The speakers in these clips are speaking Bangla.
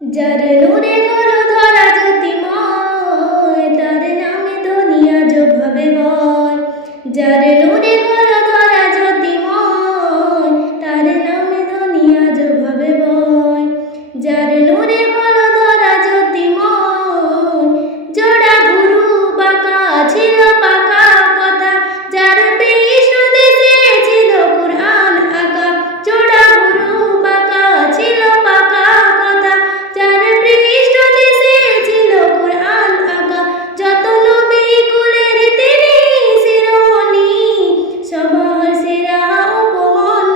যার নূরে হলো ধরা জ্যোতিময়, তার নামে দুনিয়া যেভাবে বয়। যার নূরে হলো ধরা জ্যোতিময়, তার নামে দুনিয়া যেভাবে বয়। যার নূরে হলো ধরা জ্যোতিময়, জোড়া গুরু বাঁকা ছিল পাকা কথা, যার কৃষ্ণ দেশে ছিল কুরআন আঁকা। জোড়া গুরু বাঁকা ছিল পাকা কথা, যার কৃষ্ণ দেশে ছিল কুরআন আঁকা। যত নবী কুলের তিনি শিরোমণি, সবার সেরা উপমন।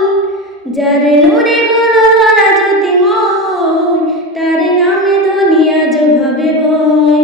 যার নূরে হলো ধরা জ্যোতিময়, তার নামে দুনিয়া যেভাবে বয়।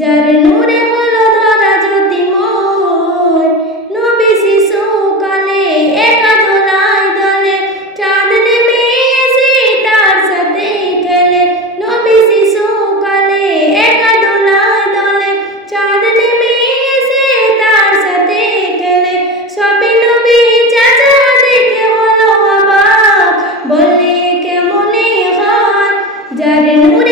যার নূরে হলো ধরা জ্যোতিময়, নবী শিশুকালে একা দোলায় দলে, চাঁদ নেমে এসে তার সাথে খেলে। নবী শিশুকালে একা দোলায় দলে, চাঁদ নেমে এসে তার সাথে খেলে। সবে নবী চাচা দেখে হলো অবাক, বলে কেমনে হয়। যার নূরে